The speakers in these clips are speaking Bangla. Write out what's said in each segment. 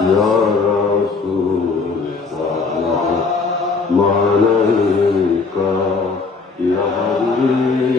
يا رسول الله عليك يا حبيبي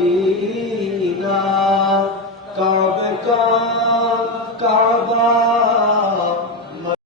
মদিনা কাবে কাবা